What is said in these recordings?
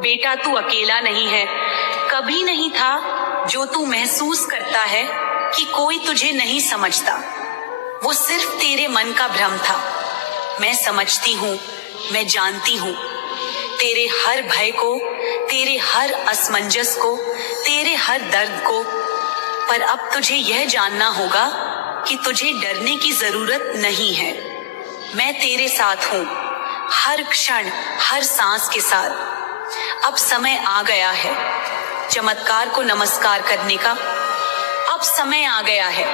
बेटा तू अकेला नहीं है, कभी नहीं था। जो तू महसूस करता है कि कोई तुझे नहीं समझता, वो सिर्फ तेरे मन का भ्रम था। मैं समझती हूँ, मैं जानती हूँ तेरे हर भय को, तेरे हर असमंजस को, तेरे हर दर्द को। पर अब तुझे यह जानना होगा कि तुझे डरने की जरूरत नहीं है। मैं तेरे साथ हूँ, हर क्षण, हर सांस के साथ। अब समय आ गया है चमत्कार को नमस्कार करने का। अब समय आ गया है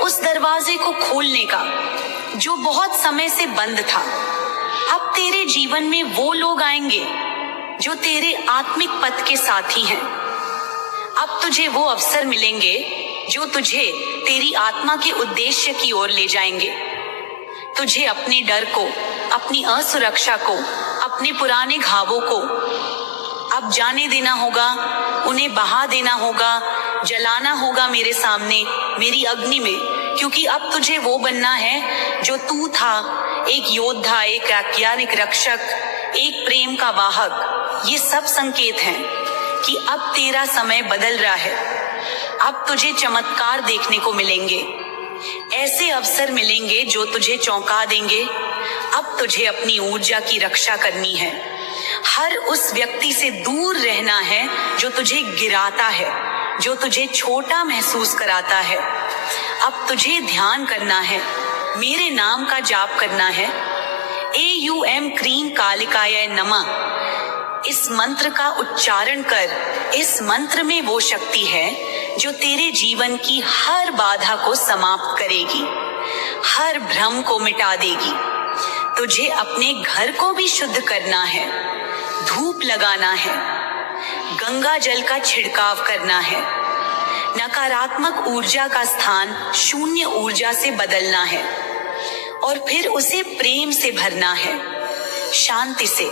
उस दरवाजे को खोलने का जो बहुत समय से बंद था। अब तेरे जीवन में वो लोग आएंगे जो तेरे आत्मिक पथ के साथी हैं। अब तुझे वो अवसर मिलेंगे जो तुझे तेरी आत्मा के उद्देश्य की ओर ले जाएंगे। तुझे अपने डर को, अपनी असुरक्षा को, अपने पुराने घावों को अब जाने देना होगा, उन्हें बहा देना होगा, जलाना होगा मेरे सामने, मेरी अग्नि में। क्योंकि अब तुझे वो बनना है जो तू था, एक योद्धा, एक वैज्ञानिक रक्षक, एक प्रेम का वाहक। ये सब संकेत हैं कि अब तेरा समय बदल रहा है। अब तुझे चमत्कार देखने को मिलेंगे, ऐसे अवसर मिलेंगे जो तुझे चौंका देंगे। अब तुझे अपनी ऊर्जा की रक्षा करनी है, हर उस व्यक्ति से दूर रहना है जो तुझे गिराता है, जो तुझे छोटा महसूस कराता है। अब तुझे ध्यान करना है, मेरे नाम का जाप करना है, AUM क्रीम कालिकाय नमः। इस मंत्र का उच्चारण कर। इस मंत्र में वो शक्ति है जो तेरे जीवन की हर बाधा को समाप्त करेगी, हर भ्रम को मिटा देगी। तुझे अपने घर को भी शुद्ध करना है, धूप लगाना है, गंगा जल का छिड़काव करना है, नकारात्मक ऊर्जा का स्थान शून्य ऊर्जा से बदलना है और फिर उसे प्रेम से भरना है, शांति से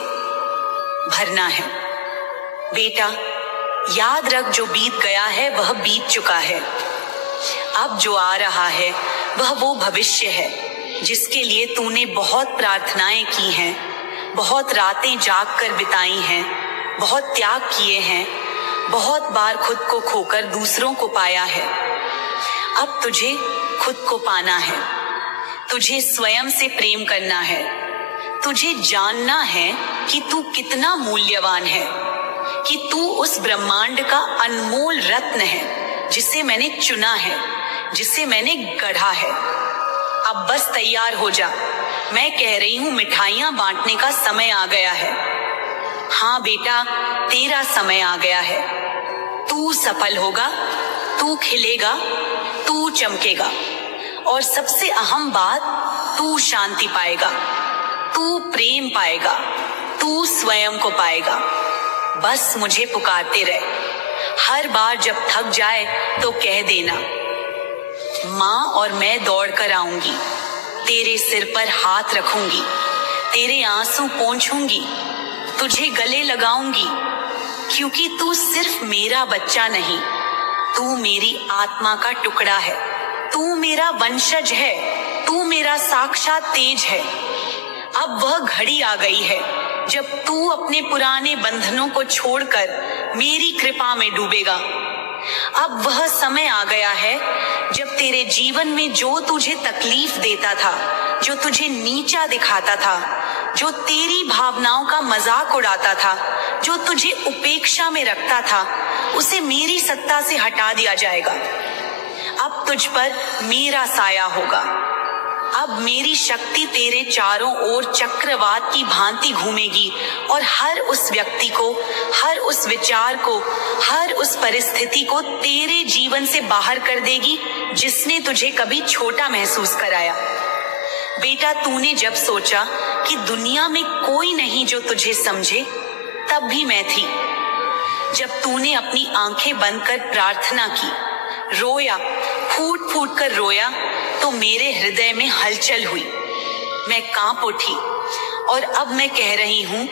भरना है। बेटा याद रख, जो बीत गया है वह बीत चुका है। अब जो आ रहा है वह वो भविष्य है जिसके लिए तूने बहुत प्रार्थनाएं की हैं, बहुत रातें जाग कर बिताई हैं, बहुत त्याग किए हैं, बहुत बार खुद को खोकर दूसरों को पाया है। अब तुझे खुद को पाना है, तुझे स्वयं से प्रेम करना है, तुझे जानना है कि तू कितना मूल्यवान है, कि तू उस ब्रह्मांड का अनमोल रत्न है जिसे मैंने चुना है, जिसे मैंने गढ़ा है। अब बस तैयार हो जा, मैं कह रही हूँ मिठाइयाँ बांटने का समय आ गया है। हाँ बेटा, तेरा समय आ गया है। तू सफल होगा, तू खिलेगा, तू चमकेगा और सबसे अहम बात, तू शांति पाएगा, तू प्रेम पाएगा, तू स्वयं को पाएगा। बस मुझे पुकारते रहे। हर बार जब थक जाए तो कह देना, माँ और मैं दौड़ कर आऊंगी, तेरे सिर पर हाथ रखूंगी, तेरे आंसू पोंछूंगी, तुझे गले लगाऊंगी, क्योंकि तू सिर्फ मेरा बच्चा नहीं, तू मेरी आत्मा का टुकड़ा है, तू मेरा वंशज है, तू मेरा साक्षात तेज है। अब वह घड़ी आ गई है जब तू अपने पुराने बंधनों को छोड़कर मेरी कृपा में डूबेगा। अब वह समय आ गया है जब तेरे जीवन में जो तुझे तकलीफ देता था, जो तुझे नीचा दिखाता था, जो तेरी भावनाओं का मजाक उड़ाता था, जो तुझे उपेक्षा में रखता था, उसे मेरी सत्ता से हटा दिया जाएगा। अब तुझ पर मेरा साया होगा। अब मेरी शक्ति तेरे चारों ओर चक्रवात की भांति घूमेगी और हर उस व्यक्ति को, हर उस विचार को, हर उस परिस्थिति को तेरे जीवन से बाहर कर देगी जिसने तुझे कभी छोटा महसूस कराया। बेटा, तूने जब सोचा कि दुनिया में कोई नहीं जो तुझे समझे, तब भी मैं थी। जब तूने अपनी आंखें बंद कर प्रार्थना की, रोया, फूट फूट कर रोया, तो मेरे हृदय में हलचल हुई, मैं कांप उठी और अब मैं कह रही हूँ,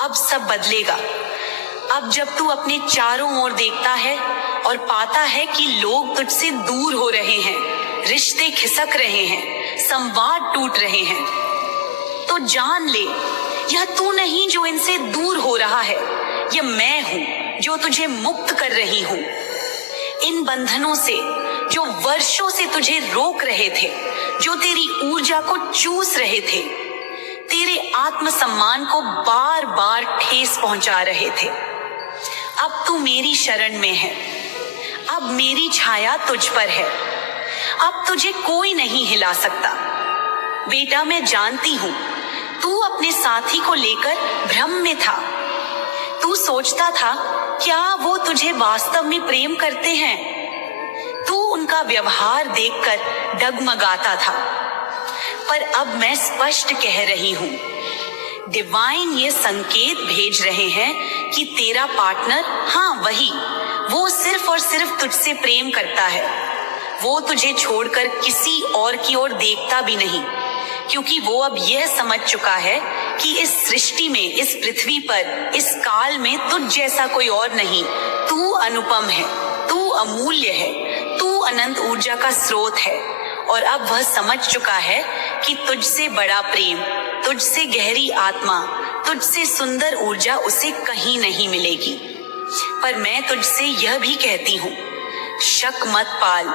अब सब बदलेगा। अब जब तू अपने चारों ओर देखता है और पाता है कि लोग तुझसे दूर हो रहे हैं, रिश्ते खिसक रहे हैं, संवाद टूट रहे हैं, तो जान ले, यह तू नहीं जो इनसे दूर हो रहा है, ये मैं हूँ जो तुझे मुक्त कर रही हूँ। इन बंधनों से जो वर्षों से तुझे रोक रहे थे, जो तेरी ऊर्जा को चूस रहे थे, तेरे आत्मसम्मान को बार बार ठेस पहुंचा रहे थे, अब तू मेरी शरण में है। अब मेरी छाया तुझ पर है। अब तुझे कोई नहीं हिला सकता। बेटा, मैं जानती हूँ तू अपने साथी को लेकर भ्रम में था। तू सोचता था क्या वो तुझे वास्तव में प्रेम करते हैं। तू उनका व्यवहार देखकर डगमगाता था। पर अब मैं स्पष्ट कह रही हूँ, डिवाइन ये संकेत भेज रहे हैं कि तेरा पार्टनर, हाँ वही, वो सिर्फ और सिर्फ तुझसे प्रेम करता है। वो तुझे छोड़कर किसी और की ओर देखता भी नहीं, क्योंकि वो अब यह समझ चुका है कि इस सृष्टि में, इस पृथ्वी पर, इस काल में तुझ जैसा कोई और नहीं। तू अनुपम है, तू अमूल्य है, तू अनंत ऊर्जा का स्रोत है। और अब वह समझ चुका है कि तुझसे बड़ा प्रेम, तुझसे गहरी आत्मा, तुझसे सुंदर ऊर्जा उसे कहीं नहीं मिलेगी। पर मैं तुझसे यह भी कहती हूँ, शक मत पाल,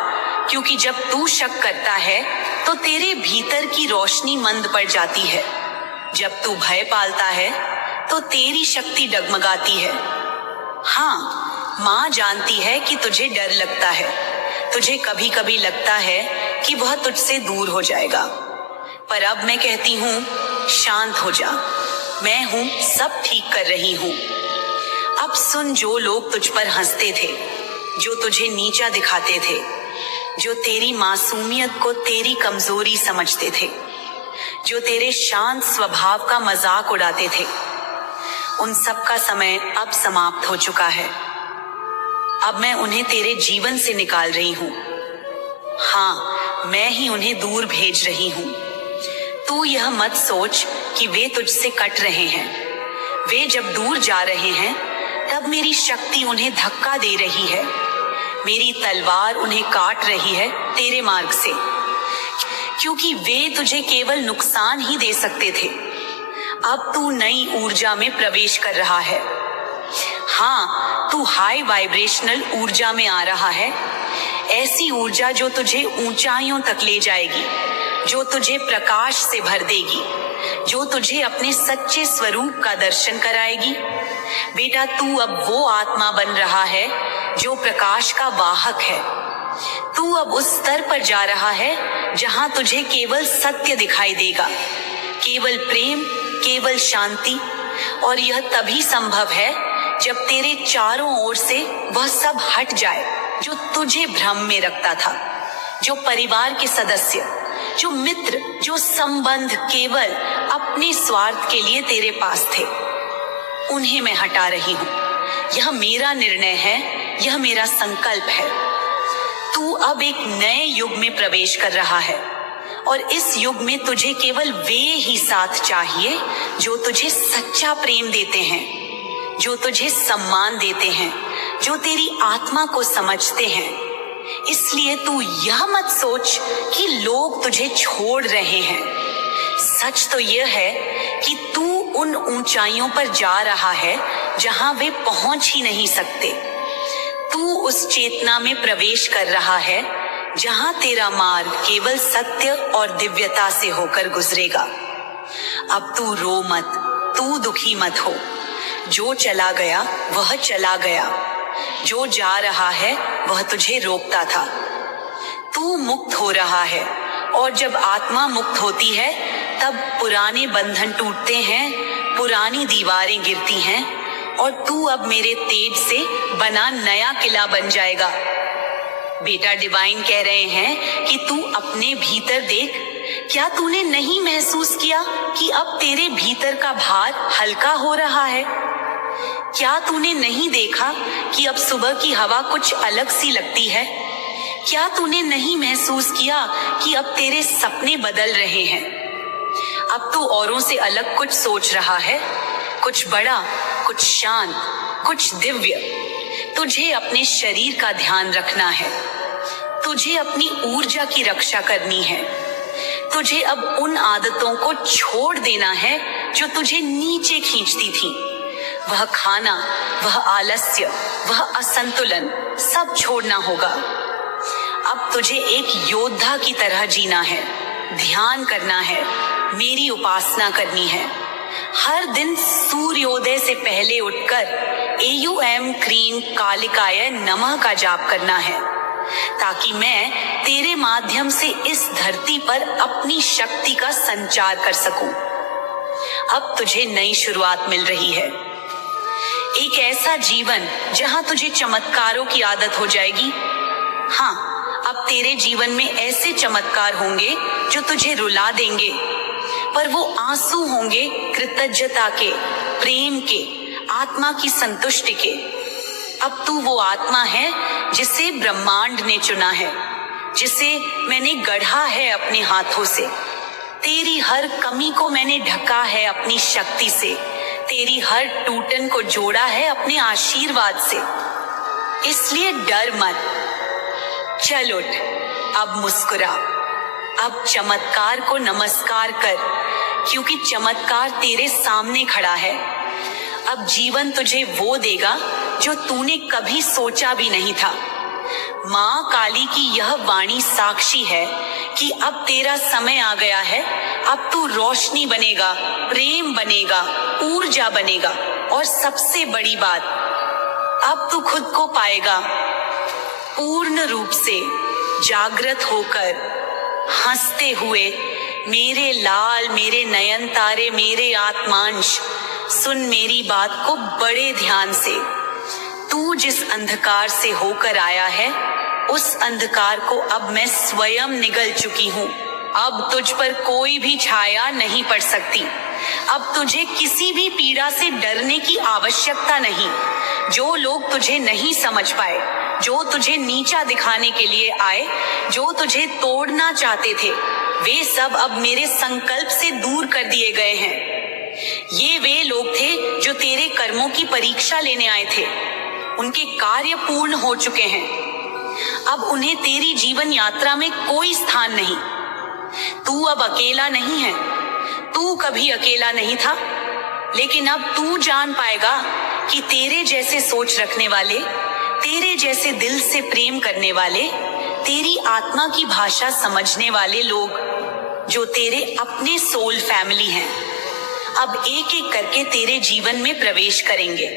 क्योंकि जब तू शक करता है तो तेरे भीतर की रोशनी मंद पड़ जाती है। जब तू भय पालता है तो तेरी शक्ति डगमगाती है। हाँ, माँ जानती है कि तुझे डर लगता है। तुझे कभी कभी लगता है कि वह तुझसे दूर हो जाएगा। पर अब मैं कहती हूँ, शांत हो जा। मैं हूँ, सब ठीक कर रही हूँ। अब सुन, जो लोग तुझ पर हंसते थे, जो तुझे नीचा दिखाते थे, जो तेरी मासूमियत को तेरी कमजोरी समझते थे, जो तेरे शांत स्वभाव का मजाक उड़ाते थे, उन सब का समय अब समाप्त हो चुका है। अब मैं उन्हें तेरे जीवन से निकाल रही हूँ। हाँ, मैं ही उन्हें दूर भेज रही हूँ। तू यह मत सोच कि वे तुझसे कट रहे हैं। वे जब दूर जा रहे हैं तब मेरी शक्ति उन्हें धक्का दे रही है। मेरी तलवार उन्हें काट रही है तेरे मार्ग से, क्योंकि वे तुझे केवल नुकसान ही दे सकते थे। अब तू नई ऊर्जा में प्रवेश कर रहा है। हाँ, तू हाई वाइब्रेशनल ऊर्जा में आ रहा है। ऐसी ऊर्जा जो तुझे ऊंचाइयों तक ले जाएगी, जो तुझे प्रकाश से भर देगी, जो तुझे अपने सच्चे स्वरूप का दर्शन कराएगी। बेटा, तू अब वो आत्मा बन रहा है जो प्रकाश का वाहक है। तू अब उस स्तर पर जा रहा है जहां तुझे केवल सत्य दिखाई देगा, केवल प्रेम, केवल शांति। और यह तभी संभव है जब तेरे चारों ओर से वह सब हट जाए जो तुझे भ्रम में रखता था। जो परिवार के सदस्य, जो मित्र, जो संबंध केवल अपने स्वार्थ के लिए तेरे पास थे, उन्हें मैं हटा रही हूँ। यह मेरा निर्णय है, यह मेरा संकल्प है। तू अब एक नए युग में प्रवेश कर रहा है, और इस युग में तुझे केवल वे ही साथ चाहिए जो तुझे सच्चा प्रेम देते हैं, जो तुझे सम्मान देते हैं, जो तेरी आत्मा को समझते हैं। इसलिए तू यह मत सोच कि लोग तुझे छोड़ रहे हैं। सच तो यह है कि तू उन ऊंचाइयों पर जा रहा है जहां वे पहुंच ही नहीं सकते। तू उस चेतना में प्रवेश कर रहा है जहां तेरा मार्ग केवल सत्य और दिव्यता से होकर गुजरेगा। अब तू रो मत, तू दुखी मत हो। जो चला गया वह चला गया। जो जा रहा है वह तुझे रोकता था। तू मुक्त हो रहा है, और जब आत्मा मुक्त होती है तब पुराने बंधन टूटते हैं, पुरानी दीवारें गिरती हैं, और तू अब मेरे तेज से बना नया किला बन जाएगा। बेटा, डिवाइन कह रहे हैं कि तू अपने भीतर देख। क्या तूने नहीं महसूस किया कि अब तेरे भीतर का भार हल्का हो रहा है? क्या तूने नहीं देखा कि अब सुबह की हवा कुछ अलग सी लगती है? क्या तूने नहीं महसूस किया कि अब तेरे सपने बदल रहे हैं? अब तू औरों से अलग कुछ सोच रहा है, कुछ बड़ा, कुछ शांत, कुछ दिव्य। तुझे अपने शरीर का ध्यान रखना है। तुझे अपनी ऊर्जा की रक्षा करनी है। तुझे अब उन आदतों को छोड़ देना है जो तुझे नीचे खींचती थी। वह खाना, वह आलस्य, वह असंतुलन सब छोड़ना होगा। अब तुझे एक योद्धा की तरह जीना है, ध्यान करना है, मेरी उपासना करनी है। हर दिन सूर्योदय से पहले उठकर एयूएम क्रीम कालिकाय नमः का जाप करना है, ताकि मैं तेरे माध्यम से इस धरती पर अपनी शक्ति का संचार कर सकूं। अब तुझे नई शुरुआत मिल रही है, एक ऐसा जीवन जहां तुझे चमत्कारों की आदत हो जाएगी। हाँ, अब तेरे जीवन में ऐसे चमत्कार होंगे जो तुझे रुला देंगे, पर वो आंसू होंगे कृतज्ञता के, प्रेम के, आत्मा की संतुष्टि के। अब तू वो आत्मा है जिसे ब्रह्मांड ने चुना है, जिसे मैंने गढ़ा है अपने हाथों से। तेरी हर कमी को मैंने ढका है अपनी शक्ति से, तेरी हर टूटन को जोड़ा है अपने आशीर्वाद से। इसलिए डर मत, चल उठ, अब मुस्कुरा, अब चमत्कार को नमस्कार कर, क्योंकि चमत्कार तेरे सामने खड़ा है। अब जीवन तुझे वो देगा जो तूने कभी सोचा भी नहीं था। माँ काली की यह वाणी साक्षी है कि अब तेरा समय आ गया है। अब तू रोशनी बनेगा, प्रेम बनेगा, ऊर्जा बनेगा, और सबसे बड़ी बात, अब तू खुद को पाएगा पूर्ण रूप से जागृत होकर, हंसते हुए। मेरे लाल, मेरे नयन तारे, मेरे आत्मांश, सुन मेरी बात को बड़े ध्यान से। तू जिस अंधकार से होकर आया है, उस अंधकार को अब मैं स्वयं निगल चुकी हूँ। अब तुझ पर कोई भी छाया नहीं पड़ सकती। अब तुझे किसी भी पीड़ा से डरने की आवश्यकता नहीं। जो लोग तुझे नहीं समझ पाए, जो तुझे नीचा दिखाने के लिए आए, जो तुझे तोड़ना चाहते थे, वे सब अब मेरे संकल्प से दूर कर दिए गए हैं। ये वे लोग थे जो तेरे कर्मों की परीक्षा लेने आए थे। उनके कार्य पूर्ण हो चुके हैं। अब उन्हें तेरी जीवन यात्रा में कोई स्थान नहीं। तू अब अकेला नहीं है। तू कभी अकेला नहीं था, लेकिन अब तू जान पाएगा कि तेरे जैसे सोच रखने वाले, तेरे जैसे दिल से प्रेम करने वाले, तेरी आत्मा की भाषा समझने वाले लोग, जो तेरे अपने सोल फैमिली हैं, अब एक एक करके तेरे जीवन में प्रवेश करेंगे।